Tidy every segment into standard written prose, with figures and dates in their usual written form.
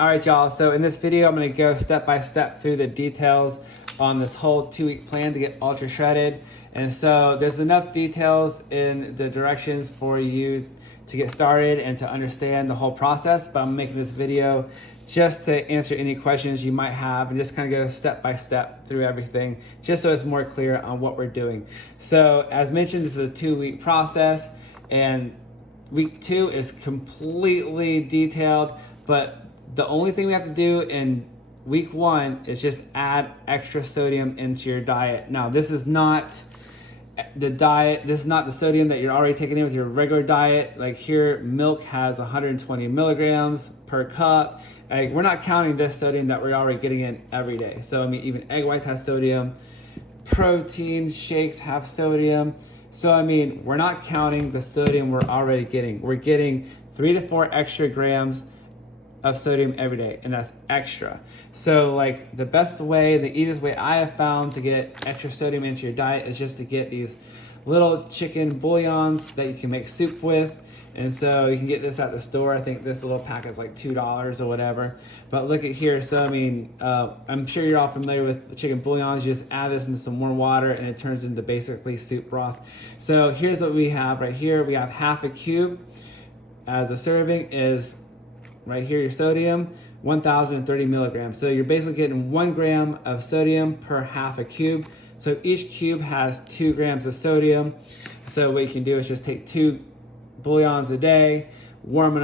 All right, y'all. So in this video, I'm going to go step by step through the details on this whole 2-week plan to get ultra shredded. And so there's enough details in the directions for you to get started and to understand the whole process. But I'm making this video just to answer any questions you might have and just kind of go step by step through everything, just so it's more clear on what we're doing. So as mentioned, this is a 2-week process, and week 2 is completely detailed, but the only thing we have to do in week 1 is just add extra sodium into your diet. Now, this is not the sodium that you're already taking in with your regular diet. Like here, milk has 120 milligrams per cup. Like, we're not counting this sodium that we're already getting in every day. So I mean, even egg whites have sodium, protein shakes have sodium. So I mean, we're not counting the sodium we're already getting. We're getting 3 to 4 extra grams of sodium every day, and that's extra. So like, the best way, the easiest way I have found to get extra sodium into your diet is just to get these little chicken bouillons that you can make soup with. And so you can get this at the store. I think this little pack is like $2 or whatever. But look at here. So I mean, I'm sure you're all familiar with the chicken bouillons. You just add this into some warm water and it turns into basically soup broth. So here's what we have right here. We have half a cube as a serving is right here, your sodium, 1,030 milligrams. So you're basically getting 1 gram of sodium per half a cube. So each cube has 2 grams of sodium. So what you can do is just take 2 bouillons a day, warm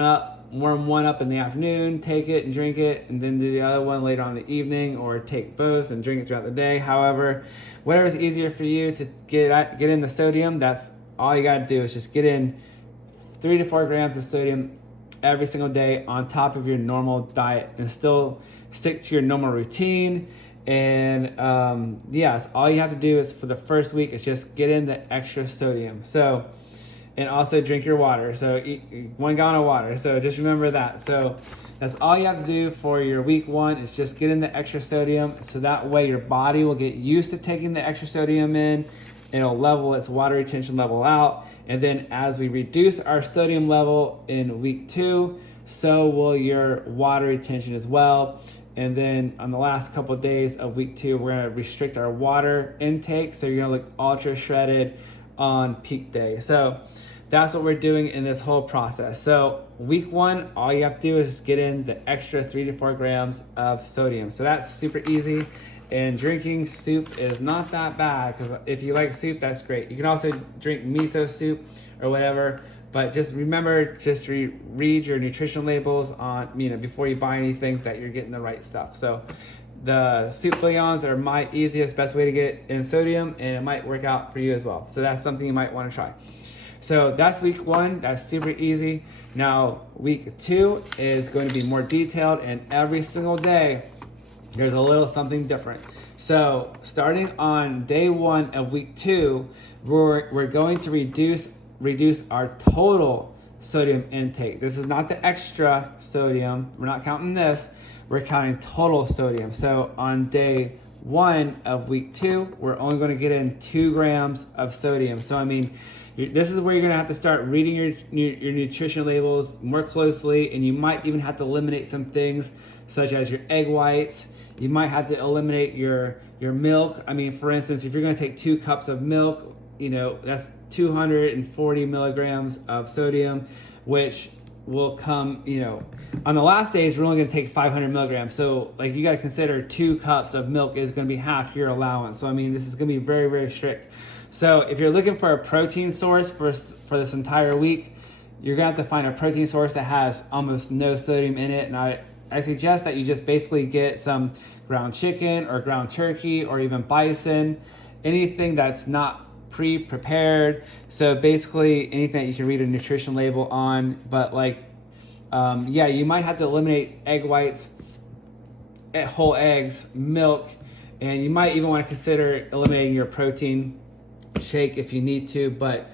one up in the afternoon, take it and drink it, and then do the other one later on in the evening, or take both and drink it throughout the day. However, whatever's easier for you to get in the sodium, that's all you gotta do is just get in 3 to 4 grams of sodium every single day on top of your normal diet, and still stick to your normal routine. And yes, all you have to do is for the first week is just get in the extra sodium. So, and also drink your water. So eat 1 gallon of water. So just remember that. So that's all you have to do for your week 1 is just get in the extra sodium. So that way your body will get used to taking the extra sodium in. It'll level its water retention level out. And then as we reduce our sodium level in week 2, so will your water retention as well. And then on the last couple of days of week 2, we're gonna restrict our water intake. So you're gonna look ultra shredded on peak day. So that's what we're doing in this whole process. So week 1, all you have to do is get in the extra 3 to 4 grams of sodium. So that's super easy. And drinking soup is not that bad, because if you like soup, that's great. You can also drink miso soup or whatever, but just remember, just read your nutrition labels on, before you buy anything, that you're getting the right stuff. So the soup bouillons are my easiest, best way to get in sodium, and it might work out for you as well. So that's something you might want to try. So that's week 1, that's super easy. Now week 2 is going to be more detailed, and every single day there's a little something different. So starting on day 1 of week 2, we're going to reduce our total sodium intake. This is not the extra sodium. We're not counting this. We're counting total sodium. So on day 1 of week 2, we're only going to get in 2 grams of sodium. So I mean, this is where you're going to have to start reading your nutrition labels more closely, and you might even have to eliminate some things such as your egg whites. You might have to eliminate your milk. I mean, for instance, if you're going to take 2 cups of milk, that's 240 milligrams of sodium, which will come, on the last days, we're only going to take 500 milligrams. So like, you got to consider 2 cups of milk is going to be half your allowance. So I mean, this is going to be very, very strict. So if you're looking for a protein source for this entire week, you're going to have to find a protein source that has almost no sodium in it. And I suggest that you just basically get some ground chicken or ground turkey or even bison, anything that's not pre-prepared. So basically anything that you can read a nutrition label on. But like, you might have to eliminate egg whites, whole eggs, milk, and you might even want to consider eliminating your protein shake if you need to. But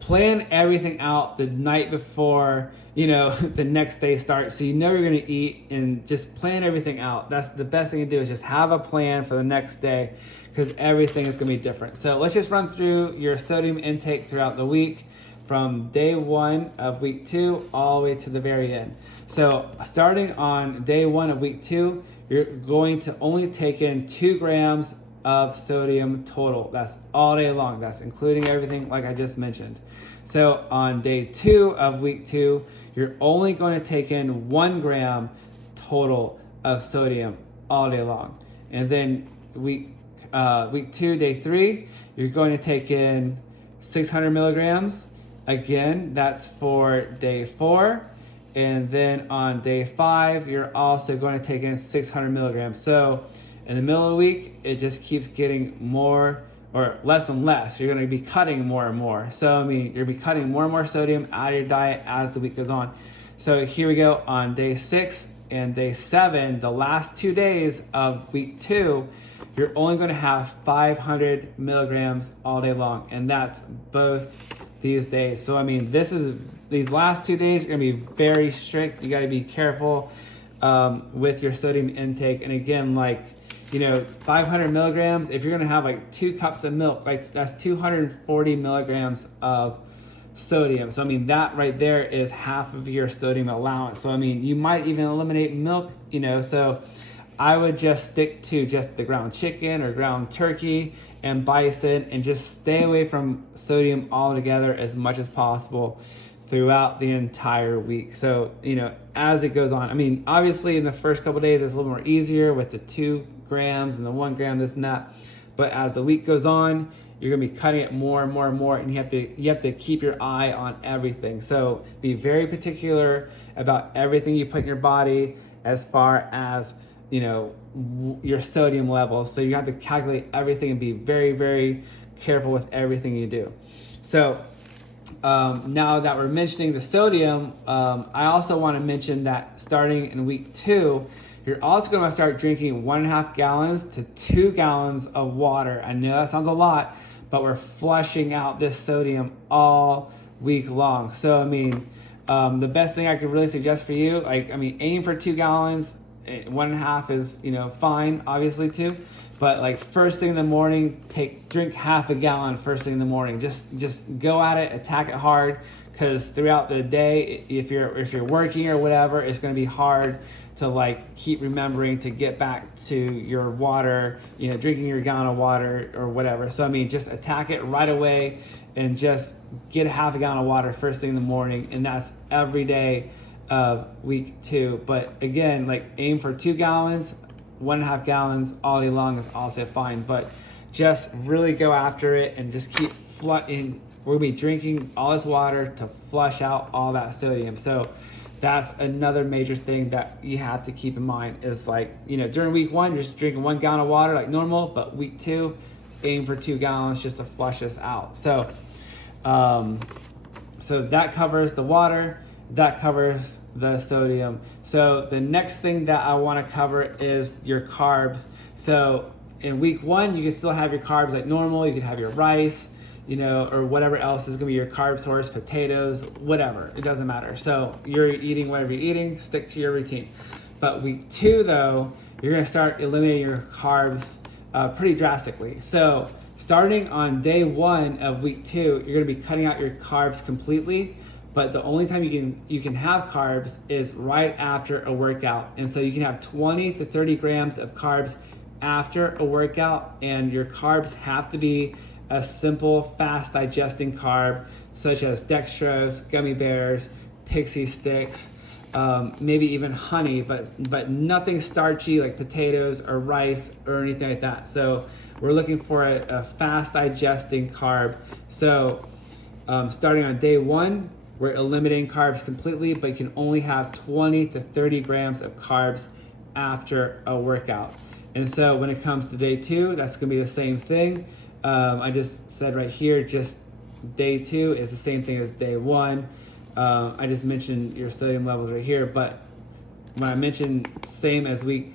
plan everything out the night before, the next day starts, so you're going to eat, and just plan everything out. That's the best thing to do, is just have a plan for the next day, because everything is going to be different. So let's just run through your sodium intake throughout the week. from day 1 of week 2 all the way to the very end. So starting on day 1 of week 2, you're going to only take in 2 grams of sodium total. That's all day long. That's including everything like I just mentioned. So on day 2 of week 2, you're only going to take in 1 gram total of sodium all day long. And then week 2, day 3, you're going to take in 600 milligrams. Again, that's for day 4. And then on day 5, you're also going to take in 600 milligrams. So in the middle of the week, it just keeps getting more or less and less. You're going to be cutting more and more. So, I mean, you're going to be cutting more and more sodium out of your diet as the week goes on. So here we go on day 6 and day 7, the last 2 days of week 2, you're only going to have 500 milligrams all day long. And that's both these days. So, I mean, these last 2 days are going to be very strict. You got to be careful with your sodium intake. And again, like, 500 milligrams, if you're going to have like 2 cups of milk, like that's 240 milligrams of sodium. So, I mean, that right there is half of your sodium allowance. So, I mean, you might even eliminate milk, so I would just stick to just the ground chicken or ground turkey and bison and just stay away from sodium altogether as much as possible throughout the entire week. So, as it goes on, I mean, obviously in the first couple of days, it's a little more easier with the 2 grams and the 1 gram, this and that. But as the week goes on, you're gonna be cutting it more and more and more, and you have to keep your eye on everything. So be very particular about everything you put in your body as far as your sodium levels. So you have to calculate everything and be very, very careful with everything you do. So now that we're mentioning the sodium, I also want to mention that starting in week 2, you're also going to start drinking 1.5 gallons to 2 gallons of water. I know that sounds a lot, but we're flushing out this sodium all week long. So, I mean, the best thing I could really suggest for you, aim for 2 gallons. 1.5 is, fine, obviously, too. But like first thing in the morning, drink half a gallon first thing in the morning. Just go at it, attack it hard, because throughout the day, if you're working or whatever, it's going to be hard to keep remembering to get back to your water, drinking your gallon of water or whatever. So I mean, just attack it right away and just get half a gallon of water first thing in the morning, and that's every day of week 2. But again, aim for 2 gallons. 1.5 gallons all day long is also fine, but just really go after it and just keep flushing. We'll be drinking all this water to flush out all that sodium. So that's another major thing that you have to keep in mind is during week 1, you're just drinking 1 gallon of water like normal, but week 2, aim for 2 gallons just to flush this out. So, so that covers the water. That covers the sodium. So the next thing that I want to cover is your carbs. So in week 1, you can still have your carbs like normal. You can have your rice, or whatever else is going to be your carb source, potatoes, whatever. It doesn't matter. So you're eating whatever you're eating, stick to your routine. But week 2, though, you're going to start eliminating your carbs pretty drastically. So starting on day 1 of week 2, you're going to be cutting out your carbs completely. But the only time you can have carbs is right after a workout. And so you can have 20 to 30 grams of carbs after a workout, and your carbs have to be a simple, fast digesting carb, such as dextrose, gummy bears, pixie sticks, maybe even honey, but nothing starchy like potatoes or rice or anything like that. So we're looking for a fast digesting carb. So starting on day 1, we're eliminating carbs completely, but you can only have 20 to 30 grams of carbs after a workout. And so when it comes to day 2, that's going to be the same thing. I just said right here, just day 2 is the same thing as day 1. I just mentioned your sodium levels right here, but when I mentioned same as week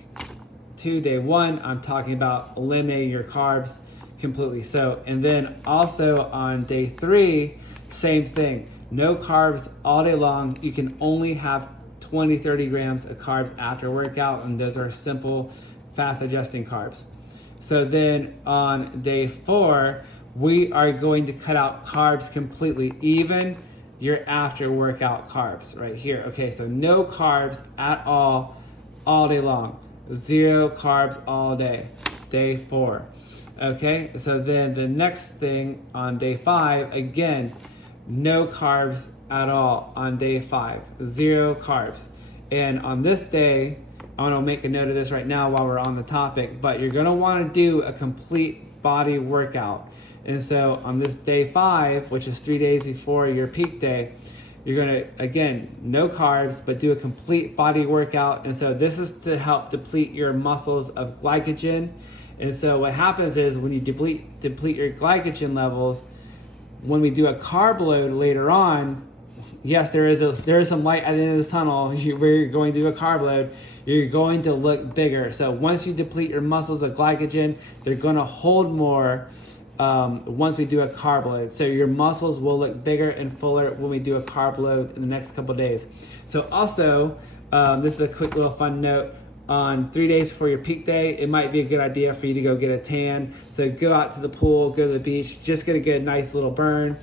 2, day 1, I'm talking about eliminating your carbs completely. So, and then also on day 3, same thing. No carbs all day long. You can only have 20, 30 grams of carbs after a workout, and those are simple, fast digesting carbs. So then on day 4, we are going to cut out carbs completely, even your after workout carbs right here. Okay, so no carbs at all day long. 0 carbs all day. Day 4. Okay, so then the next thing on day 5, again, no carbs at all on day 5. 0 carbs. And on this day, I want to make a note of this right now while we're on the topic, but you're going to want to do a complete body workout. And so on this day 5, which is 3 days before your peak day, you're going to, again, no carbs, but do a complete body workout. And so this is to help deplete your muscles of glycogen. And so what happens is when you deplete your glycogen levels, when we do a carb load later on, yes, there is some light at the end of this tunnel where you're going to do a carb load. You're going to look bigger. So once you deplete your muscles of glycogen, they're going to hold more once we do a carb load. So your muscles will look bigger and fuller when we do a carb load in the next couple days. So also, this is a quick little fun note. On 3 days before your peak day, it might be a good idea for you to go get a tan. So go out to the pool, go to the beach, just get a good nice little burn.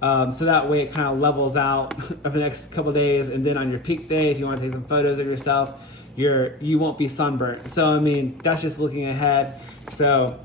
So that way it kind of levels out over the next couple days. And then on your peak day, if you want to take some photos of yourself, you won't be sunburnt. So I mean, that's just looking ahead. So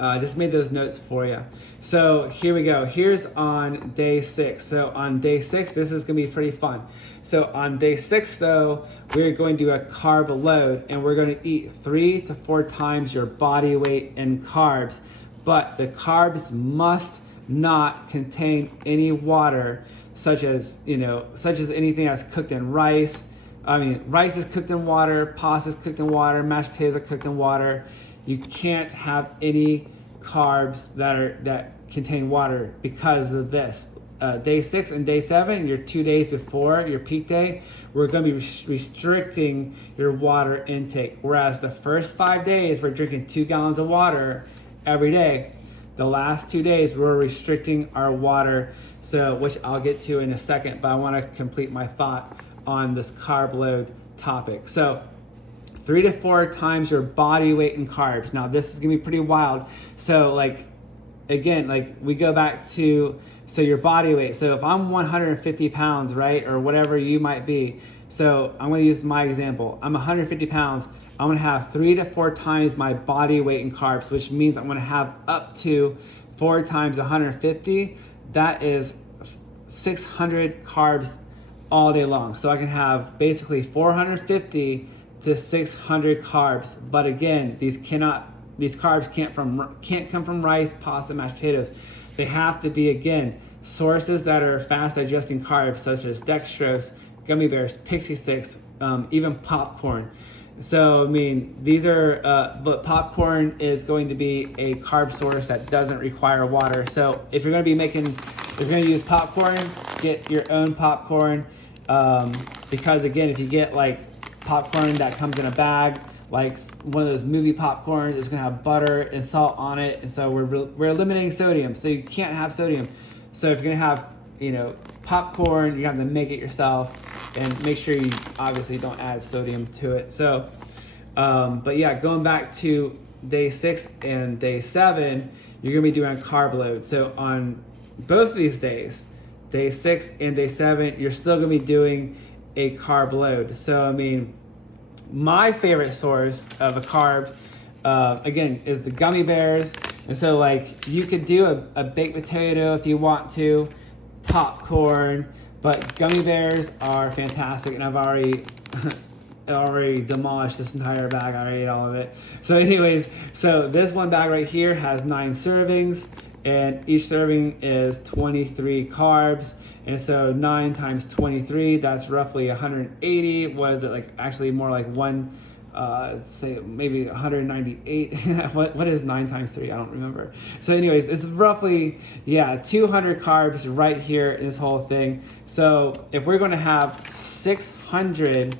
just made those notes for you. So here we go. Here's on day 6. So on day 6, this is gonna be pretty fun. So on day 6 though, we're going to do a carb load, and we're going to eat 3 to 4 times your body weight in carbs. But the carbs must not contain any water, such as anything that's cooked in rice. I mean, rice is cooked in water, pasta is cooked in water, mashed potatoes are cooked in water. You can't have any carbs that contain water because of this. Day 6 and day 7, your 2 days before your peak day, we're going to be restricting your water intake. Whereas the first 5 days, we're drinking 2 gallons of water every day. The last 2 days, we're restricting our water, so which I'll get to in a second, but I want to complete my thought on this carb load topic. So 3 to 4 times your body weight in carbs. Now this is gonna be pretty wild. So again, we go back to, so your body weight. So if I'm 150 pounds, right, or whatever you might be, so I'm gonna use my example. I'm 150 pounds. I'm gonna have 3 to 4 times my body weight in carbs, which means I'm gonna have up to 4 times 150. That is 600 carbs all day long. So I can have basically 450 to 600 carbs. But again, these carbs can't come from rice, pasta, mashed potatoes. They have to be, again, sources that are fast digesting carbs, such as dextrose, gummy bears, pixie sticks, even popcorn. So I mean, these are, but popcorn is going to be a carb source that doesn't require water. So if you're going to use popcorn, get your own popcorn, because again, if you get like popcorn that comes in a bag, like one of those movie popcorns, it's gonna have butter and salt on it, and so we're eliminating sodium, so you can't have sodium. So if you're gonna have popcorn, you have to make it yourself, and make sure you obviously don't add sodium to it. So but yeah, going back to day 6 and day 7, you're gonna be doing a carb load. So on both of these days, day 6 and day 7, you're still gonna be doing a carb load. So I mean, my favorite source of a carb, again, is the gummy bears. And so like you could do a baked potato if you want to, popcorn, but gummy bears are fantastic, and I've already demolished this entire bag. I already ate all of it. So anyways, so this one bag right here has 9 servings, and each serving is 23 carbs. And so 9 times 23, that's roughly 180. What is it, like actually more like say maybe 198. What is 9 times 3? I don't remember. So anyways, it's roughly, 200 carbs right here in this whole thing. So if we're going to have 600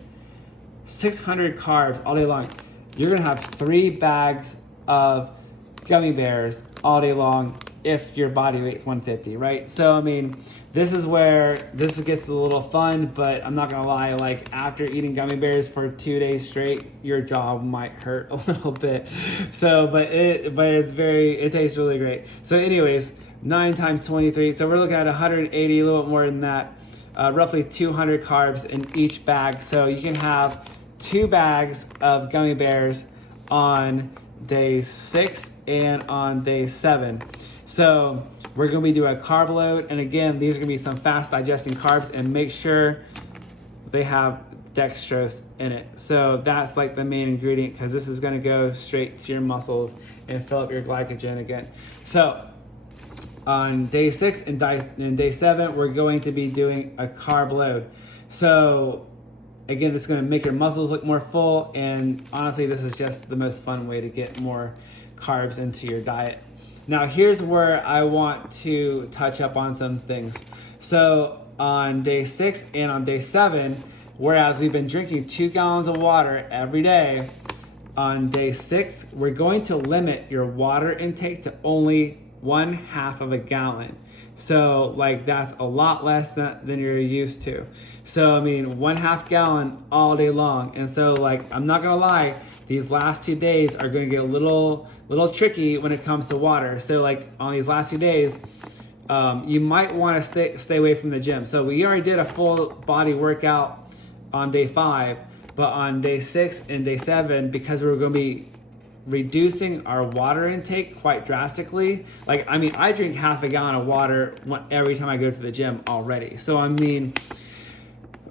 carbs all day long, you're going to have 3 bags of gummy bears all day long if your body weight's 150, right? So I mean, this is where this gets a little fun, but I'm not gonna lie, like after eating gummy bears for 2 days straight, your jaw might hurt a little bit. So but it tastes really great. So anyways, 9 times 23, so we're looking at 180, a little bit more than that. Roughly 200 carbs in each bag. So you can have 2 bags of gummy bears on day 6 and on day 7. So we're going to be doing a carb load, and again, these are going to be some fast digesting carbs, and make sure they have dextrose in it. So that's like the main ingredient, because this is going to go straight to your muscles and fill up your glycogen again. So on day 6 and day 7, we're going to be doing a carb load. So again, it's going to make your muscles look more full, and honestly, this is just the most fun way to get more carbs into your diet. Now, here's where I want to touch up on some things. So on day 6 and on day 7, whereas we've been drinking 2 gallons of water every day, on day 6, we're going to limit your water intake to only 1/2 of a gallon. So like that's a lot less than you're used to. So I mean, 1/2 gallon all day long. And so like, I'm not gonna lie, these last 2 days are gonna get a little tricky when it comes to water. So like on these last 2 days, you might want to stay away from the gym. So we already did a full body workout on day 5, but on day 6 and day 7, because we're gonna be reducing our water intake quite drastically. Like, I mean, I drink 1/2 gallon of water every time I go to the gym already. So, I mean,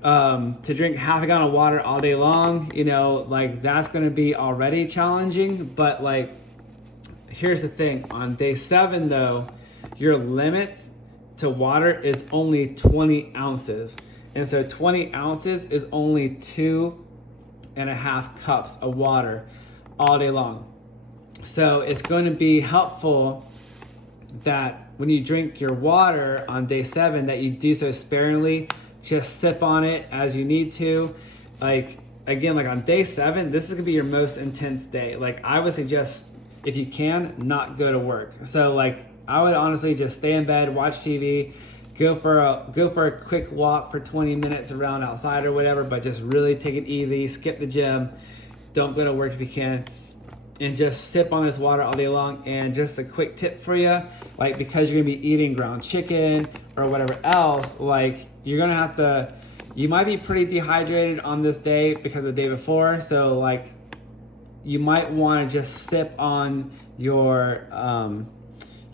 to drink 1/2 gallon of water all day long, you know, like that's going to be already challenging. But like, here's the thing. On day 7 though, your limit to water is only 20 ounces. And so 20 ounces is only 2.5 cups of water all day long. So it's going to be helpful that when you drink your water on day 7, that you do so sparingly. Just sip on it as you need to. Like, again, like on day 7, this is gonna be your most intense day. Like, I would suggest, if you can, not go to work. So like, I would honestly just stay in bed, watch TV, go for a quick walk for 20 minutes around outside or whatever, but just really take it easy, skip the gym, don't go to work if you can, and just sip on this water all day long. And just a quick tip for you, like, because you're gonna be eating ground chicken or whatever else, like, you're gonna have to, you might be pretty dehydrated on this day because of the day before. So like, you might want to just sip on your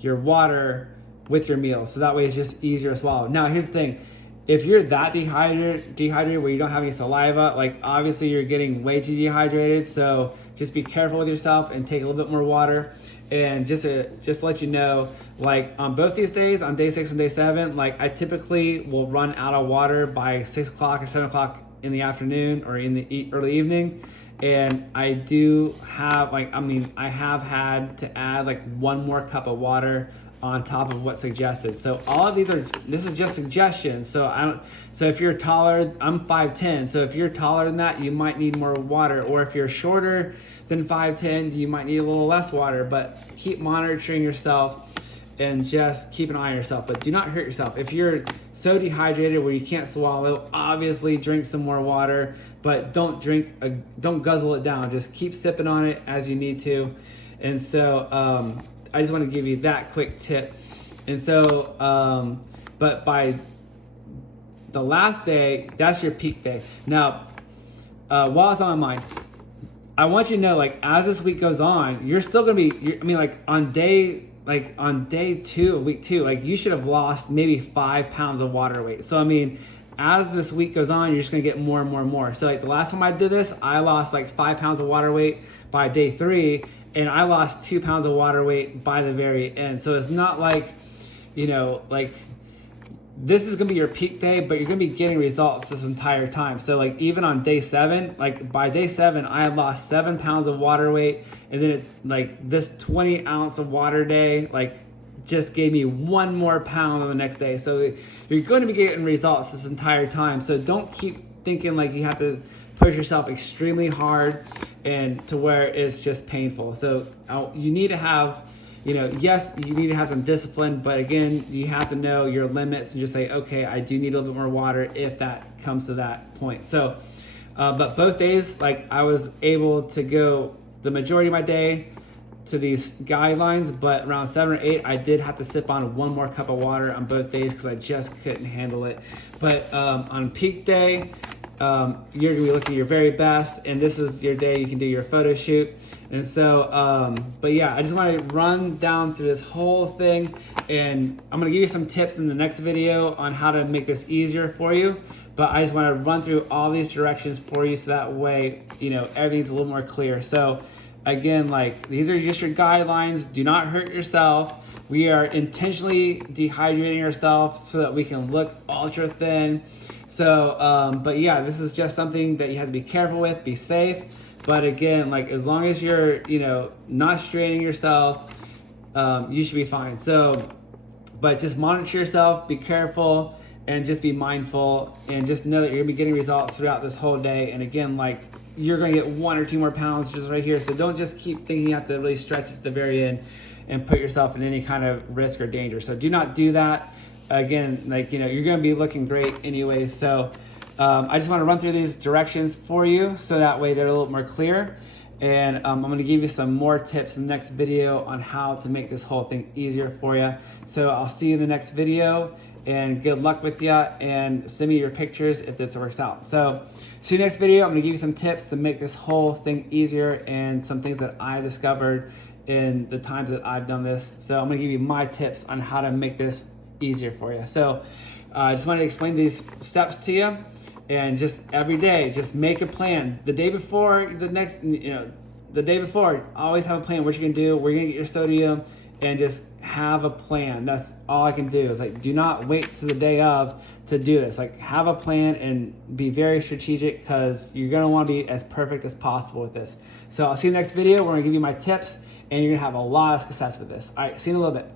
water with your meal, so that way it's just easier to swallow. Now here's the thing, if you're that dehydrated where you don't have any saliva, like obviously you're getting way too dehydrated, so just be careful with yourself and take a little bit more water. And just to let you know, like on both these days, on day 6 and day 7, like I typically will run out of water by 6 o'clock or 7 o'clock in the afternoon or in the early evening. And I do have, like, I mean, I have had to add like 1 more cup of water on top of what's suggested. So all of these this is just suggestions. So so if you're taller, I'm 5'10", so if you're taller than that, you might need more water. Or if you're shorter than 5'10", you might need a little less water. But keep monitoring yourself and just keep an eye on yourself, but do not hurt yourself. If you're so dehydrated where you can't swallow, obviously drink some more water, but don't guzzle it down. Just keep sipping on it as you need to. And so I just want to give you that quick tip. And so, but by the last day, that's your peak day. Now, while it's on my mind, I want you to know, like, as this week goes on, you're still gonna be, I mean, like on day 2 of week 2, like you should have lost maybe 5 pounds of water weight. So I mean, as this week goes on, you're just gonna get more and more and more. So like the last time I did this, I lost like 5 pounds of water weight by day 3, and I lost 2 pounds of water weight by the very end. So it's not like, you know, like this is gonna be your peak day, but you're gonna be getting results this entire time. So like even on day 7, like by day 7, I had lost 7 pounds of water weight, and then like this 20 ounce of water day, like just gave me 1 more pound on the next day. So you're going to be getting results this entire time. So don't keep thinking like you have to push yourself extremely hard and to where it's just painful. So you need to have yes, you need to have some discipline, but again, you have to know your limits and just say, okay, I do need a little bit more water if that comes to that point. So, but both days, like I was able to go the majority of my day to these guidelines, but around 7 or 8, I did have to sip on 1 more cup of water on both days because I just couldn't handle it. But on peak day, you're gonna be looking your very best, and this is your day you can do your photo shoot. And so, but yeah, I just want to run down through this whole thing, and I'm gonna give you some tips in the next video on how to make this easier for you. But I just want to run through all these directions for you so that way, everything's a little more clear. So again, like these are just your guidelines. Do not hurt yourself. We are intentionally dehydrating ourselves so that we can look ultra thin. So, but yeah, this is just something that you have to be careful with, be safe. But again, like as long as you're, not straining yourself, you should be fine. So, but just monitor yourself, be careful, and just be mindful, and just know that you're gonna be getting results throughout this whole day. And again, like you're gonna get 1 or 2 more pounds just right here. So don't just keep thinking you have to really stretch at the very end and put yourself in any kind of risk or danger. So do not do that. Again, like, you're gonna be looking great anyways. So I just wanna run through these directions for you so that way they're a little more clear. And I'm gonna give you some more tips in the next video on how to make this whole thing easier for you. So I'll see you in the next video, and good luck with you, and send me your pictures if this works out. So see you next video. I'm gonna give you some tips to make this whole thing easier and some things that I discovered in the times that I've done this. So I'm gonna give you my tips on how to make this easier for you. So I just wanted to explain these steps to you, and just every day, just make a plan. The day before, the day before, always have a plan what you're gonna do, where you're gonna get your sodium, and just have a plan. That's all I can do is like, do not wait to the day of to do this. Like have a plan and be very strategic, because you're gonna wanna be as perfect as possible with this. So I'll see you in the next video. We're gonna give you my tips, and you're gonna have a lot of success with this. All right, see you in a little bit.